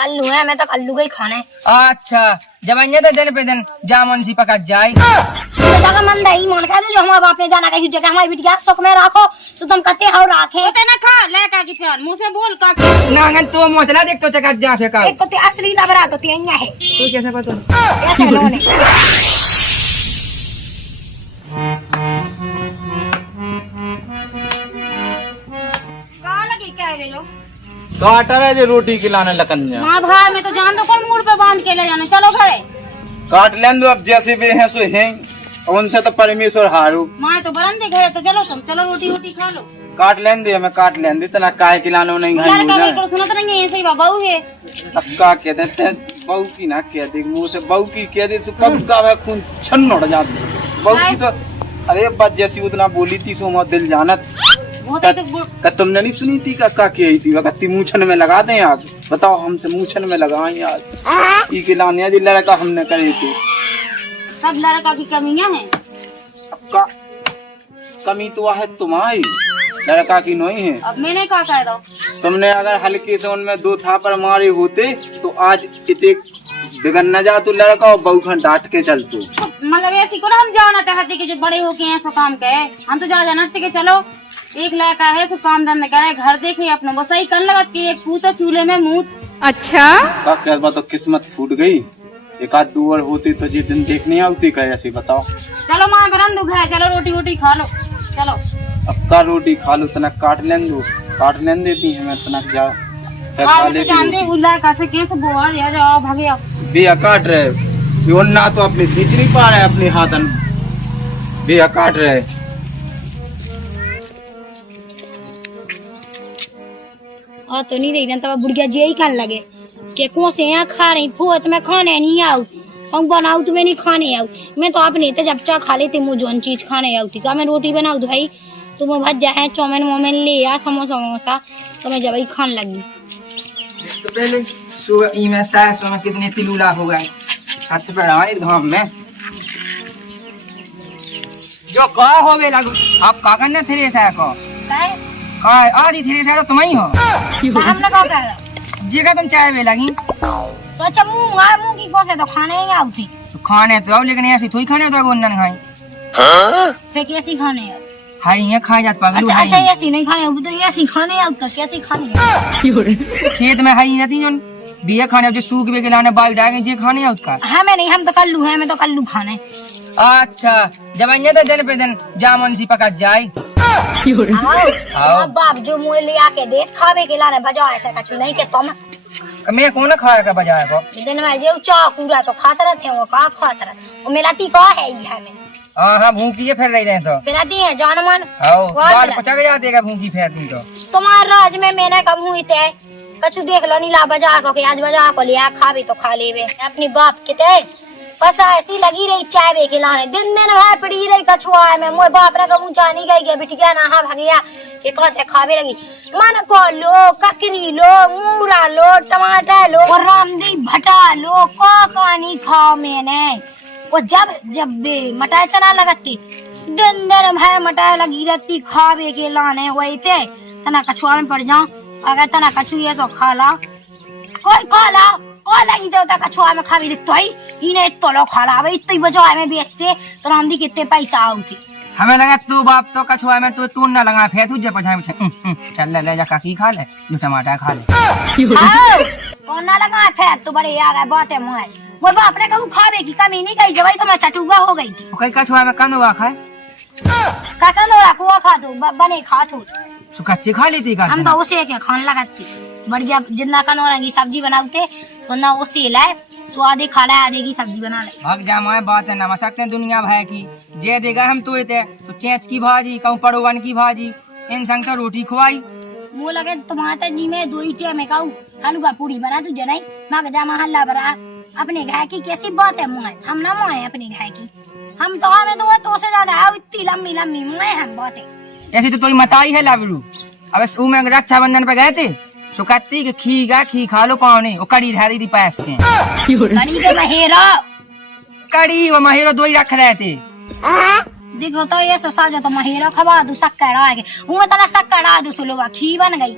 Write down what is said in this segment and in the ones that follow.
कल्लू है, मैं तो कल्लू का ही खाना है। अच्छा जब आइए तो दिन पे दिन जामुन सी पकड़ जाए जगह मन दही मन कह दो जो हमारे बाप ने जाना कहीं जगह हमारी बिटिया सुख में राखो तो तुम कहते हो राखे तो ना खा ले का की प्यार मुंह से बोल का नांगन तो मोचला देख तो चकत जा से का एक तो ते असली लग रहा तो ते यहाँ है तू कैसे पता ऐसे लोने कहाँ लगी क्या है जो काटर है जो रोटी खिलाने लगन जा। माँ भाई मैं तो जान दो कौन मूड पे बांध के ले जाने चलो घरे काट लें दो अब जैसे भी हैं सो हैं उनसे तो परमेश्वर हारू माँ तो बरंदे घरे तो चलो तुम चलो रोटी रोटी खा लो काट लें दे मैं काट लें दे तना काहे खिलाने नहीं यार खाई का मुझे बिल्कुल सुनत नहीं ऐसे ही बाबू है तब का कह देते हैं बहू की ना कह दे मुंह से बहू की कह दे तो पक्का मैं खून छन उड़ जाती बहू की तो अरे बात जैसी उतना बोली थी सो मैं दिल जानत बहुत ही तो का तुमने नहीं सुनी थी का कही थी वक्त मूछन में लगा दें आग बताओ हमसे मूछन में लगाएं आग ई खिलाने जी लड़का हमने करे थे सब लड़का की कमियां हैं का कमी तो है तुम्हारी लड़का की नहीं है अब मैंने क्या कह दो तुमने अगर हल्के से उनमें दो थापर मारे होते तो आज इतने बिगड़ न जा तो लड़का और बहू खन डांट के चलतो मतलब ऐसी को हम जाना चाहते कि जो बड़े होके हैं सो काम के हम तो जा जाना कि चलो एक लड़का है तो काम धंधे करे घर देखे अपना बस ही कर लगा कि एक पूता चूल्हे में मुंह अच्छा का क्या बात तो किस्मत फूट गई एक आध दो और होती तो जिस दिन देखने आती का ऐसे बताओ चलो माँ बरंदू घर चलो रोटी वोटी खा लो चलो अब का रोटी खा लो तना काट लें देती है मैं तना जा खा लेती जान दे उल्ला कैसे कैसे बोआ दिया जाओ भाग जाओ बिया काट रहे यो ना तो अपनी खींच नहीं पा रहे अपने हाथन बिया काट रहे और तो नहीं रही ना तब बुढ़िया जे ही खाने लगे कि कौन से यहाँ खा रही फूट मैं खाने नहीं आऊ हम बनाऊ तो मैं नहीं खाने आऊ मैं तो आपने तो जब चा खा लेती मुझे जोन चीज खाने आऊ थी क्या मैं रोटी बनाऊ तो भाई तो मैं भज जाए चौमिन वोमिन ले आ समोसा वमोसा तो मैं जब ही खाने लगी तो पहले सुबह ई में सास में कितने तिलुला हो गए छत पर आए धाम में जो का होवे लागू आप का करने थे रे सा को का आधी थे रे तुम ही हो हमने कहा कहा जी का तुम चाय वे लगी तो अच्छा मुंह की कौन से तो खाने ही आऊ थी तो खाने तो अब लेकिन ऐसी थोड़ी खाने तो गोन खाई फिर कैसी खाने है हाई ये खा जात पागल अच्छा अच्छा ऐसी नहीं खाने अब तो ऐसी खाने आऊ तो कैसी खाने है खेत में हरी नहीं जोन बिया खाने जो सूख के लाने बाल डालेंगे जे खाने है उसका हमें नहीं हम तो कल्लू है मैं तो कल्लू खाने अच्छा जब आइए तो दिन पे दिन जामुन सी पकड़ जाए आओ बाप जो मुँह ले आके दे खावे के लाने बजाओ ऐसा कछु नहीं के तुम मैं कौन खाया का बजाय को दिन में जो चा कूड़ा तो खाते रहते हैं वो का खाते रहते वो मिलाती का है ये हमें हाँ भूखी फिर रही रहे तो फिर आती है जान मन बाल पचक जाते का भूखी फेरती तो तुम्हारे राज में मैंने कम हुई थे कछु देख लो नीला बजा को कि आज बजा को लिया खावे तो खा लेवे अपनी बाप के ते बस ऐसी लगी रही चाय बे खिलाने दिन दिन भाई पड़ी रही कछुआ में मोए बाप ने कहूँ चानी गई गया बिटिया नहा भगिया कि कहते खावे लगी मन को लो ककरी लो मूरा लो टमाटर लो और रामदी भटा लो को नहीं खाओ मैंने वो जब जब मटाई चना लगती दिन दिन भाई मटाई लगी रहती खावे के लाने वही थे तना कछुआ में पड़ जाओ अगर तना कछु ये सो खा ला कोई खा ला कोई लगी तो कछुआ में खावी तो ही इन्हें तो लो खा ला भाई इतनी बजाय में बेचते तो रामदी कितने पैसा आऊ थी हमें लगा तू बाप तो कछुआ में तू टून ना लगा फिर तुझे पछाई में चल ले जा काकी खा ले जो टमाटर खा ले कौन ना लगा फिर तू बड़े आ गए बातें मुँह वो बाप ने कहूँ खावे की कमी नहीं गई जब तो मैं चटुआ हो गई थी कई कछुआ में कंदुआ खाए काका नोरा कुआ खा दो बने खा तू तो कच्ची खा लेती का हम तो उसे के खान लगाती बढ़िया जितना कनौरा की सब्जी बनाते तो ना उसे लाए स्वाद खा लाए आधे की सब्जी बना ले भाग जा मैं बात है ना सकते दुनिया भर की जे देगा हम तो चेंच की भाजी कहूँ पड़ोवन की भाजी इन संग तो रोटी खुआई वो लगे तुम्हारे जी में दो ही में कहूँ आलू का पूरी बना तू जनाई मग जा महल्ला बरा अपने घर की कैसी बात है मुँह हम ना मुँह अपने घर की हम तो हमें तो से ज्यादा इतनी लंबी लंबी मुँह हम बात है ऐसी तो तुम मताई है लाबरू अब इस में रक्षाबंधन पे गए थे सुकती के खी खा लो पावने वो कड़ी धारी दी पैस के कड़ी के महेरा कड़ी वो महेरो दो ही रख रहे थे देखो तो ये सो साजो तो महेरा खवा दू शक्कर आ गए उमे तना शक्कर आ दू सुलोवा खी बन गई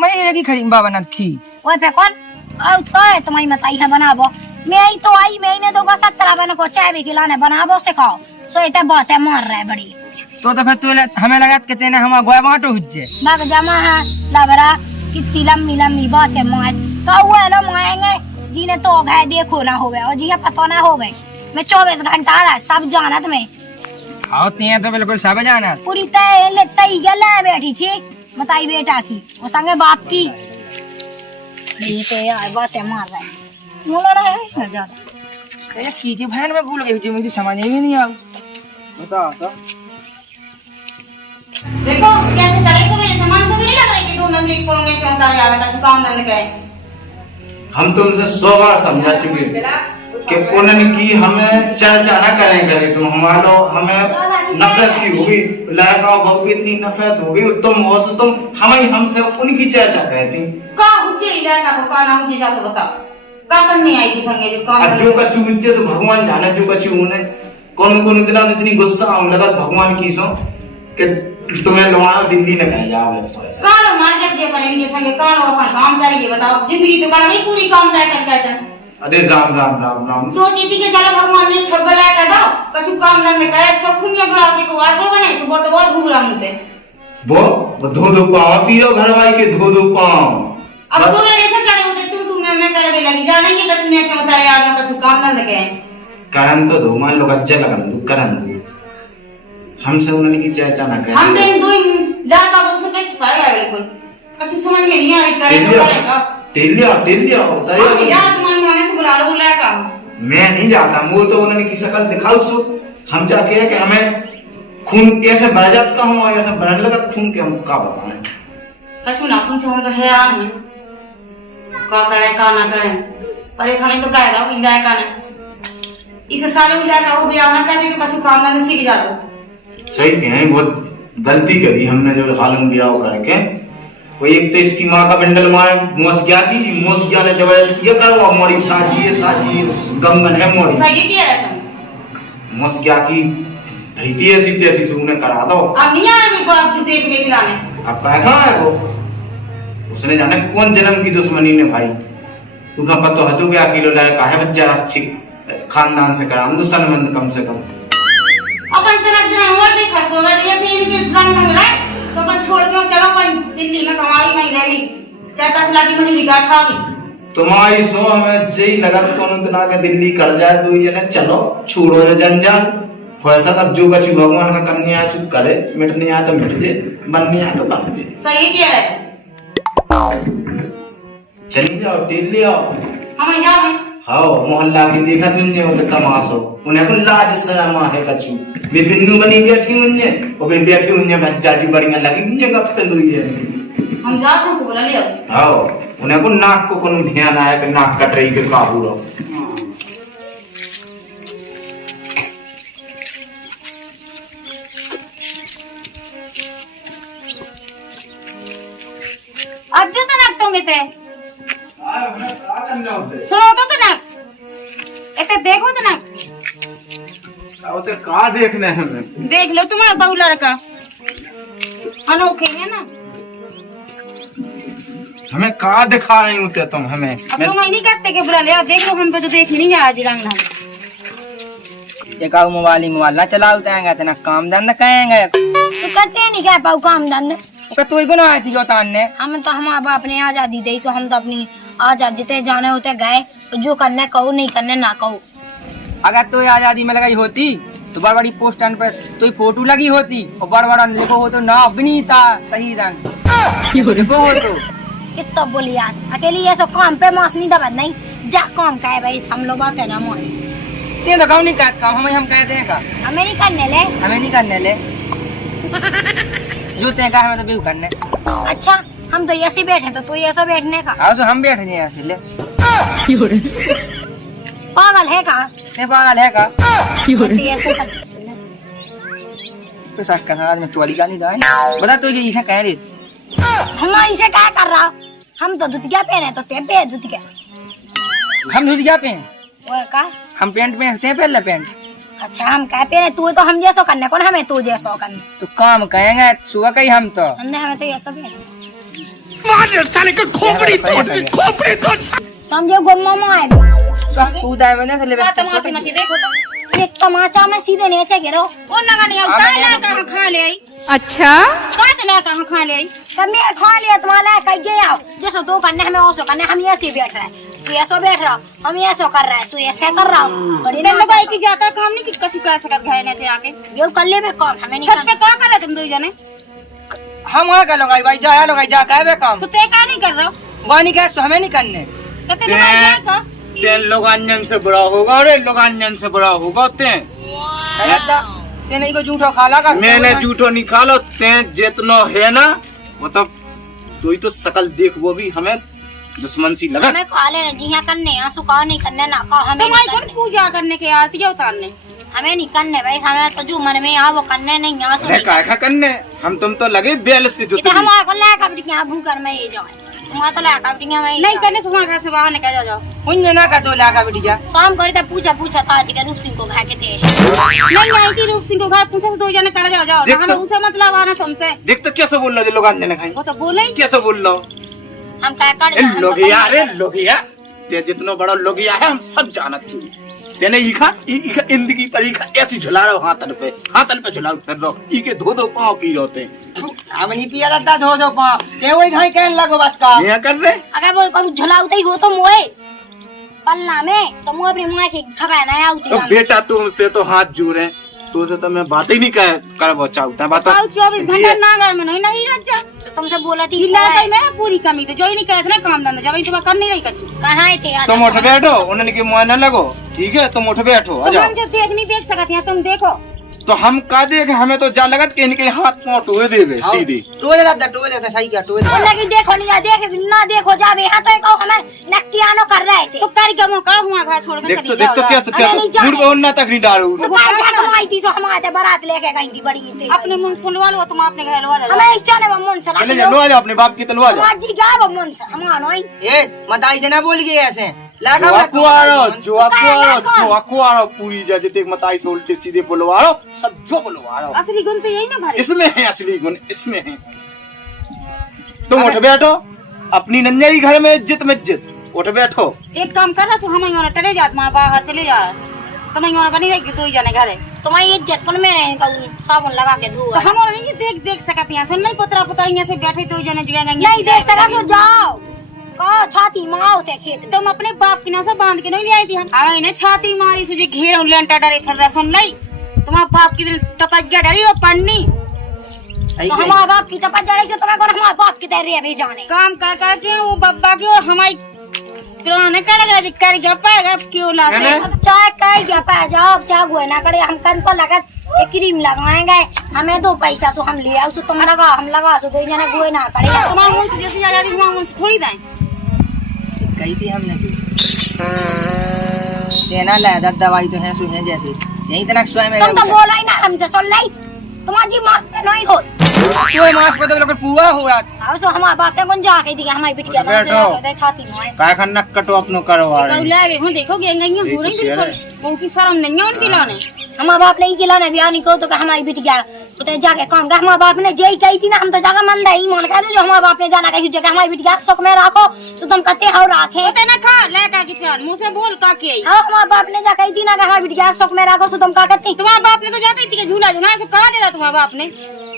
महेरे की खड़ी बाबा ना खी ओए पे कौन अब तो है तुम्हारी बताई है बनाबो। मैं ही तो आई, मैं ही ने दोगा 17 बन को चाय भी खिलाने बनाबो सिखाओ। सो इतने बात है मार रहा है बड़ी। तो फिर तू हमें लगा के तेने हम गोया बाटो हुज्जे बाग जमा है लबरा कितनी लम्बी लम्बी बात है मार तो हुआ ना माएंगे जिन्हें तो गए देखो ना हो गए और जिन्हें पता ना हो गए। मैं 24 घंटा रहा सब जाना तुम्हें। आओ तिया तो बिल्कुल सब जाना पूरी तय लेता ही गल है बैठी ठीक बताई बेटा की वो संगे बाप की नहीं तो यार बात है मार रहा है बोला ना है ज्यादा ये की बहन में भूल गई मुझे समझ में नहीं आऊ बता तो देखो कैसे चढ़े तो मेरे सामान से तो नहीं लग रहा कि 2 में से एक कोने चौंका ले आवे का काम धंधे गए। हम तुमसे 100 बार समझा चुके कि उन्होंने की हमें चर्चा ना करें तुम हमारो हमें नफरत सी होगी लड़का बहू की इतनी नफरत होगी तुम और तुम हमें हमसे उनकी चर्चा कहती का हुच्चे इलाका को का नाम दे जातो बता का करने आई थी संगे जो काम जो कछु हुच्चे से भगवान जाने जो कछु उन्हें कौन दिना इतनी गुस्सा आऊं लगा भगवान की सो कि तुम्हें लवाओ दिल्ली न कह जाओ कालो मार जे पर इनके संगे कालो अपन काम करिए बताओ जिंदगी तो बड़ा ही पूरी काम तय कर कहते। अरे राम राम राम राम सोची थी कि चलो भगवान ने ठगला कर दो कछु काम धंधे करे सब खुनिया गुलाबी को वासो बने सुबह तो और घूरा मुते वो धो पाँव पीरो घरवाई के धो पाँव अब सवेरे से चढ़े होते तू मैं करवे लगी जानेंगे कछु ने क्षमता रे आगे कछु काम धंधे के कारण तो दो मान लो गज्जा लगन दू करन दू हमसे उन्होंने की चर्चा ना करें हम तो इन 2 लड़का वो से बेस्ट पाएगा बिल्कुल कछु समझ में नहीं आ रही करेगा टेलिया उतारे हम याद मान जाने से बुला लो लड़का मैं नहीं जाता वो तो उन्होंने की शक्ल दिखाओ सो हम जाके है कि हमें खून ऐसे बढ़ जात का हम ऐसे बढ़ने लगा खून के हम का बताएं कछु ना पूछो हम तो हैरान हैं का करे का ना करे परेशानी तो कायदा हो इंदा का ना इसे सारे लड़का हो बियाह ना कर दे तो कछु काम ना सीख जा दो सही कहे बहुत गलती करी हमने जो हालूं बियाह करके वो एक तो इसकी माँ का बंडल मारे मोसगिया ने जबरदस्ती ये करो मोरी साजी गमगन है मोरी सही किया है तुम मोसगिया की भईती ऐसी तैसी से उन्हें करा दो अब नहीं आने में बाप जो देख के लाने अब कहा है वो उसने जाने कौन जन्म की दुश्मनी ने भाई तू का पता है तू क्या किलो लड़का है बच्चा अच्छी खानदान से करा हम सनमंद कम से कम अपन तरह दिन और देखा सोवर ये भी इनके दुकान में रहा तो अपन छोड़ के चलो अपन दिल्ली में कमाई नहीं रही 10 लाख की मजदूरी का खावी तुम्हारी सो हमें जई लगा कौन दिन आके दिल्ली कर जाए दो जने चलो छोड़ो जो जंजाल फैसा तब जो कछु भगवान का करने आया चुप करे मिटने आया तो मिट जे बनने आया तो बन जे सही किया है चली जाओ टेल ले आओ हम यहाँ हाओ मोहल्ला की देखा तुझे वो तमाशो उन्हें को लाज शर्म है कछु वे बिन्नू बनी बैठी हुई और वे बैठी हुई बच्चा जी बढ़िया लगी मुझे गप पे लुई है हम जाते हैं बोला लियो हाओ उन्हें को नाक को कोनो ध्यान आया कि नाक कट रही के काबू रहो अब जो तो नाक तो में थे सुनो तो ना इतने देखो तो ना अब तो का देखने हैं देख लो तुम्हारा बहू लड़का अनोखे है ना हमें का दिखा रही हूँ क्या तुम हमें अब तुम नहीं करते के बुला ले देख लो हम पे तो देख ही नहीं आज रंगना एक मोबाइल ना चलाओ जाएंगे तना काम धंधा कहेंगे तो कहते नहीं क्या पाऊ काम धंधे ओका तू को ना आई थी जो ताने हम तो हमारे बाप ने आजादी दी तो हम तो अपनी आजाद जितने जाने होते गए तो जो करने कहो नहीं करने ना कहो अगर तो आजादी में लगाई होती तो बड़ बड़ी पोस्टर पर तो फोटो लगी होती और बड़ बड़ा लिखो हो तो ना अभिनीता शहीदान लिखो हो तो कितना बोली यार अकेली ये सब काम पे मास नहीं दबा नहीं जा काम का है भाई हम लोग बात है ना मोए ते तो काम नहीं कर काम हम कहते हैं का हमें नहीं करने ले हमें नहीं करने ले जो ते का हमें तो भी करने अच्छा हम तो ऐसे बैठे तो तू ऐसा बैठने का आओ तो हम बैठ जाए ऐसे ले पागल है का नहीं पागल है का तो सास का आज में तुम्हारी गाली दाए बता तो ये ऐसा कह रही हम इसे क्या कर रहा हम तो धुतिया पहने तो ते पे धुतिया हम धुतिया पे वो का हम पैंट पहनते हैं पहले पैंट अच्छा हम क्या पहने तू तो हम जैसा करने कौन हमें तू जैसा करने तो काम कहेंगे सुबह कहीं हम तो हमने हमें तो ऐसा भी मार साले का खोपड़ी तोड़ समझे गुम्मा माए कूदा है मैंने ले तमाशे मची देखो तो एक तमाचा में सीधे नीचे गिरो ओ नगा नहीं आता ला कहां खा ले आई अच्छा काट ला कहां खा ले आई तब मैं खा लिया तुम्हारा कह गए आओ जैसे दो करने हमें ओसो करने हम ऐसे बैठ रहे तू ऐसो बैठ रहा हम ऐसो कर रहा है तू ऐसे कर रहा हूं बड़ी तेरे लोग की जाता काम नहीं किसी कर सकत घाय ने थे आके यो कर ले में काम हमें नहीं छत पे क्या कर रहे तुम दो जने हम वहाँ कर लोगाई भाई जा लोगाई जा का है काम तो ते का नहीं कर रहा वहाँ नहीं कर हमें नहीं करने कहते तुम्हारे क्या का ते लोगांजन से बड़ा होगा अरे लोगांजन से बड़ा होगा ते ते नहीं को झूठो खाला का मैंने झूठो निकालो ते जितनो है ना मतलब तो तो सकल देख वो भी हमें दुश्मन सी लगा हमें खा लेना जी हाँ करने आंसू का नहीं करने ना का हमें तुम्हारी नहीं कौन करने पूजा करने के आरती उतारने हमें नहीं करने भाई हमें तो जो मन में यहाँ वो करने नहीं आंसू अरे नहीं काय खा करने हम तुम तो लगे बेल से इधर जुतली हम आको ले कबड़ी के भूकर में ये जाए वहाँ तो ले कबड़ी में ये नहीं जाए। करने तुम्हारे घर से बाहर निकल जाओ उन्हें ना का तो लाका बिटिया शाम करे तो पूछा था कि रूप सिंह को खा के थे नहीं आई थी रूप सिंह को घर पूछा तो दो जने कड़ जाओ जाओ देख हमें तो- उसे मतलब आना तुमसे देख तो कैसे बोल रहे लोगांजन खाई वो तो बोले ही कैसे बोल रहा हम क्या कर लोगिया अरे लोगिया ते जितना बड़ा लोगिया है हम सब जानत तू तेने इखा जिंदगी पर इखा ऐसी झुला रहा हाथन पे झुला फिर लो इके धो दो पाँव पी होते हम नहीं पिया रहता धो पाँव ते वही घाई कहने लगो बस का ये कर रहे अगर वो कभी झुलाउते ही हो तो मोए पलना में तो मोए अपनी माँ की खबर नहीं आउती तो बेटा तुमसे तो हाथ जोड़े तुझसे तो मैं बात ही नहीं कर वो चाहता बात आओ 24 घंटे ना घर में नहीं रह जा तो तुमसे बोला थी इला तो मैं पूरी कमी तो जो ही नहीं कहते ना काम धंधा जब तुम कर नहीं रही कछु कहाँ थे आज तुम उठ बैठो उन्होंने की मुँह न लगो ठीक है तुम उठ बैठो आ तुम जाओ हम जो देख नहीं देख सकते हैं तुम देखो तो हम का देखे हमें तो जा लगत के इनके हाथ पाँव टोए देवे सीधे टोए रहता सही क्या टोए बोला कि देखो नहीं देख ना देखो जावे यहाँ तो एक हमें नक्तियानो कर रहे थे तो कर के मौका हुआ घर छोड़ के देख तो कैसे अरे नहीं जाने। मुर्गा उन्ना तक नहीं डालू तो काय जा कमाई थी सो हम आते बारात लेके गई थी बड़ी थी अपने मुंह सुनवा लो तुम अपने घर लवा लो हमें इच्छा नहीं मन से चले लो आ जाओ अपने बाप की तलवा जाओ आज जी क्या वो मन से हम आनो ही ए मताई से ना बोल गए ऐसे लाका जो अकुआरो पूरी जा जिते मताई से उल्टे सीधे बोलवारो सब जो बोलवारो असली गुण तो यही ना भाई इसमें है असली गुण इसमें है तुम उठ बैठो अपनी नन्याई घर में इज्जत उठ बैठो एक काम कर रहा तू हम यहाँ टले जात वहाँ बाहर चले जा तुम यहाँ बनी रहेगी दो ही जाने घरे तुम्हारी इज्जत कौन में रहे साबुन लगा के धो तो हम नहीं देख सकते हैं सुन नहीं पुतरा पुतरा यहाँ से बैठे दो जने जगह नहीं देख सका सो जाओ कहो छाती माओ ते खेत में तुम अपने बाप की ना से बांध के नहीं ले आई थी हम इन्हें छाती मारी तुझे घेर लेंटा डरे फिर रहा सुन लाई तुम्हारे बाप की दिल टपक गया डरी वो पढ़नी तो हमारे बाप की टपक जड़ी से तुम्हें कौन हमारे बाप की तैयारी भी जाने काम कर करके वो बब्बा की और हमारी पुराने करेगा जी कर गया पाएगा क्यों लाते चाहे कह गया पा जाओ चाहे गुए ना करे हम कन को लगा एक क्रीम लगाएंगे हमें दो पैसा सो हम ले आओ सो तुम लगा हम लगा सो दो जने गुए ना करे तुम्हारे मुंह से जैसे आजादी हमारे मुंह से थोड़ी दें कही थी हमने देना लाया दवाई तो है सुने जैसे यही तना स्वयं तुम तो बोलो ही ना हमसे सुन लाई तुम्हारी मस्त नहीं हो कोई मास पे तो लोग पूरा हो रहा आओ सो हमारे बाप ने कौन जाके दिया हमारी बिटिया ने से छाती में काय खन्ना कटो अपनो करवा रहे ले हम देखो गेंगा हो रही बिल्कुल वो की शर्म नहीं है उनकी लाने हमारे बाप ने ही खिलाना भी आनी को तो हमारी बिटिया तो जाके काम का हमारे बाप ने जय कही थी ना हम तो जाकर मन दही मन कह दो जो हमारे बाप ने जाना कही जगह हमारी बिटिया सुख में रखो तो तुम कहते हो राखे होते ना खा ले का की प्यार मुंह से बोल का के हाँ हमारे बाप ने जा कही थी ना कि हमारी बिटिया सुख में रखो तो तुम क्या कहती तुम्हारे बाप ने तो जाती थी कि झूला झूला से कहा देता तुम्हारे बाप ने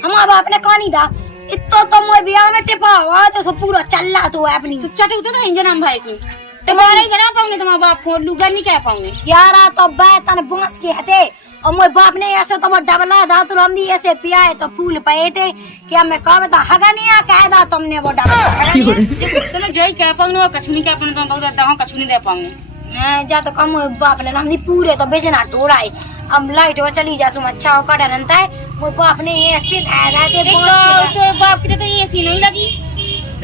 हमारे बाप ने कहानी था इतो तो मोए बियाह में टिपा हुआ तो सब पूरा चल्ला तो है अपनी चटे उते तो इंजन हम भाई की तुम्हारे ही गड़ा पाऊंगे तुम्हारे बाप फोड़ लूगा नहीं कह पाऊंगे यारा तो बैतन बांस के हते और मोए बाप ने ऐसे तो डबला दा तो हम दी ऐसे पियाए तो फूल पे थे कि हमें कहा बता हगा नहीं आ कह दा तुमने वो डबला तुम जो ही कह पाऊंगे कछु नहीं कह पाऊंगे तुम बहुत दाऊ कछु नहीं दे पाऊंगे मैं जा तो कम बाप ने हम पूरे तो बेचना तोड़ा है अब लाइट वो चली जा सुम अच्छा का डरता है वो बाप ने ऐसे धारा दे तो बाप की तो ये सी नहीं लगी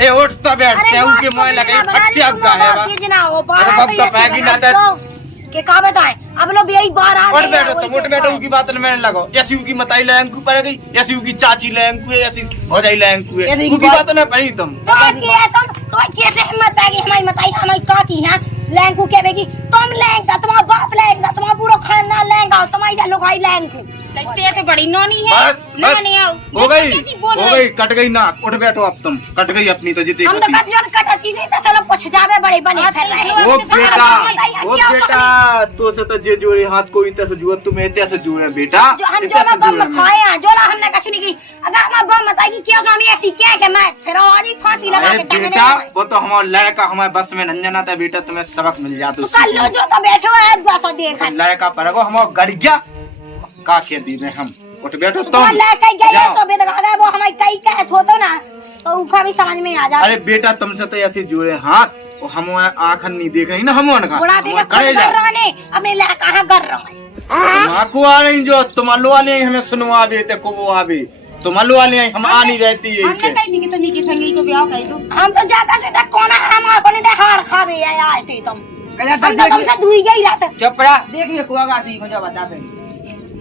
ए उठता बैठ तेऊ के मोय लगे फट्टिया का है बा कितना वो अरे बाप बाप का पैगी ना दे के का बताए अब लोग यही बार आ और बैठो तुम उठ बैठो की बात में लगो ऐसी की मताई लैंकू पड़ गई ऐसी की चाची लैंकू है ऐसी भौजाई लैंकू है की बात ना पड़ी तुम तो कैसे हिम्मत आ गई हमारी मताई हमारी काकी है लैंकू कहेगी तुम लैंगा तुम्हारा बाप लैंगा तुम्हारा पूरा खानदान लैंगा तुम्हारी लोग आई लैंकू ते तो बड़ी नौनी है। बस नौनी आओ। हो गई, कैसी बोल हो रही? गई, कट गई ना, उठ बैठो अब तुम, कट गई अपनी तो जीते हम तो कटजन कटती से तो साला पुछ जावे बड़े बने फिर रहे ओ बेटा तो से तो जे जोड़े हाथ को इतने से जुआ तुम्हें इतने से जुड़े बेटा, जो हम इतने जो से बम जुड़े मैं। खाए हैं जो हमने कछ नहीं की। अगर हम बम बताई कि क्या स्वामी ऐसी क्या है कि मैं फिर आज ही फांसी लगा अरे के टांगने बेटा वो तो हमारा लड़का हमारे बस में नहीं जाना था बेटा, तुम्हें सबक मिल जाता सुकल लो जो तो बैठो है बस देखा लड़का पर को हमारा गड़ गया का खेत दी में हम उठ बैठो तो तुम ले के गए जाओ। तो बेद अगर वो हमारी कई का होतो ना तो उनका भी समझ में आ जाता। अरे बेटा तुमसे तो ऐसे जुड़े हाथ और हम आखन नहीं देख रही ना, हम बुढ़ा भी करे जा रहने अपने ले कहां कर रहा है। माको आ रही जो तुम लो वाले हमें सुनवावे ते को वो आवे, तुम लो वाले हम आ नहीं रहती है हमने इसे। कही थी कि तुम की संगी को ब्याह कर दो। हम तो जाता से तक कोना हम को नहीं हार खावे आए थे तुम। हम तो तुमसे दूर गई रहते। चपड़ा देखिए कुआगा से मुझे बता दे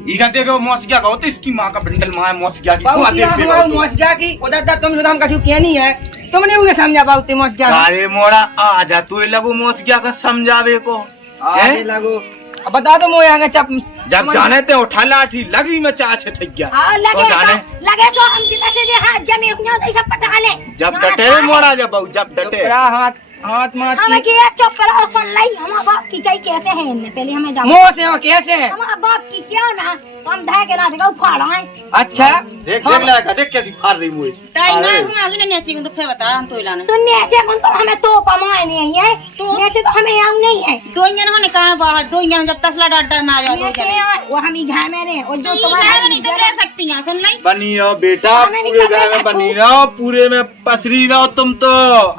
इगा देखो मौसिया का होता इसकी माँ का बंडल माँ मौसिया की बाबू को की देख आप मौसगा की उधर तक तुम हम कछु के नहीं है तुमने उसे समझा बाबू ते मौसगा अरे मोड़ा आ जा तू लगो मौसिया का समझावे को आजे हैं? लागो अब बता दो मोए आगे चप जब जाने ते उठा लाठी लगी में चाच ठग गया हां तो लगे जाने लगे सो हम जिता से हाथ जमे उन्हें तो सब पटा ले। जब डटे रे मोड़ा जब बहु जब डटे चपड़ा हाथ हाथ मात हम की की एक चुप करो सुन लाई हमारा बाप की कई कैसे हैं इनने पहले हमें जाओ मोह से हो कैसे है हमारा बाप की क्या ना तो हम ढह के ना देखो फाड़ आए। अच्छा देख देख लायका देख कैसी फाड़ रही मुझे ताई ना हम आगे नहीं अच्छी तो फिर बता हम तो इलाने। सुनने ऐसे कौन तो हमें तो पमाए नहीं है तो? ऐसे तो हमें आऊ नहीं है दो इंजन होने कहा बाहर दो इंजन जब तसला डाटा में आ जाओ दो ऐसे जने। यार, वो हम ही घर में रहे और जो तो तुम्हारा नहीं तुम रह सकती हैं सुन लाई। बनी रहो बेटा, हमें नहीं पूरे पता घर में था, बनी छू। रहो, पूरे में पसरी रहो तुम तो।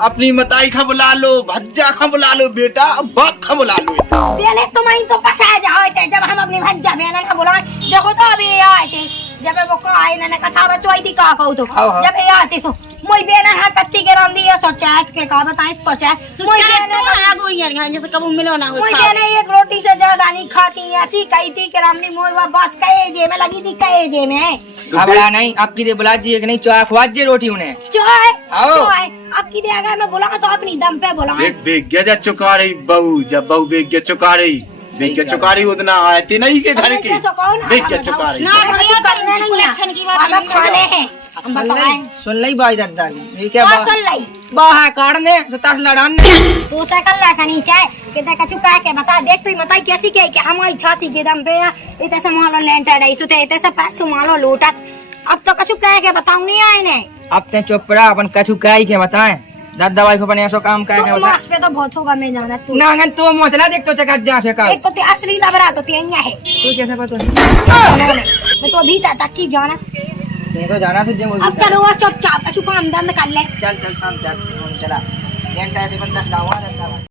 अपनी मताई खा बुला लो, भज्जा खा बुला लो बेटा, बाप खा बुला लो। पहले तुम ही तो पसा जाओ थे जब हम अपनी भज्जा बहन का बुलाए देखो तो अभी आए थे जब वो को आए ना कथा बचवाई थी का कहू तो हाँ। जब ये आते सो मोई बहन है कत्ती के रंदी है सोचा के का बताए तो चाहे मोई चल बहन तो आगो इंजन यहाँ जैसे कबू मिलो ना हो मोई खाओ। बहन एक रोटी से ज्यादा नहीं खाती ऐसी कही थी कि रामनी मोई बात कहे जे में लगी थी कहे जे में घबरा नहीं आपकी दे बुला जी एक नहीं चाय खवाजे रोटी उन्हें चाय आओ। चाय आपकी दे अगर मैं बोला तो अपनी दम पे बोला देख बेग गया जा चुका रही बहू, जब बहू बेग गया चुका रही, बेग गया चुका रही उतना आती नहीं के घर की, बेग गया चुका रही। ना बढ़िया करने नहीं इलेक्शन की बात हमें खाने हैं हम बताएं सुन लई बाई दादा ये क्या और बात सुन लाई बाहा काटने तो तस लड़ाने तू साइकिल ऐसा नहीं चाहे कि देखा चुका के बता देख तू मताई कैसी क्या कि हमारी छाती के दम पे इतने से मालो लेंटर है सुते इतने से पैसों मालो लूटा अब तो कछु कह के बताऊं नहीं आए ने अब ते चुपड़ा अपन कछु काई के बताएं दादा भाई को अपने ऐसो काम काई के तो बता मास पे तो बहुत होगा मैं जाना तू ना अगर तो मोचला देख तो चका जा से का एक तो ते असली लबरा तो ते है तू कैसे पता मैं तो अभी तक की जाना नहीं तो जाना तुझे अब चलो वो चुपचाप कछु काम धंधा कर ले चल चल शाम चल चला घंटा से बंदा लावा रहता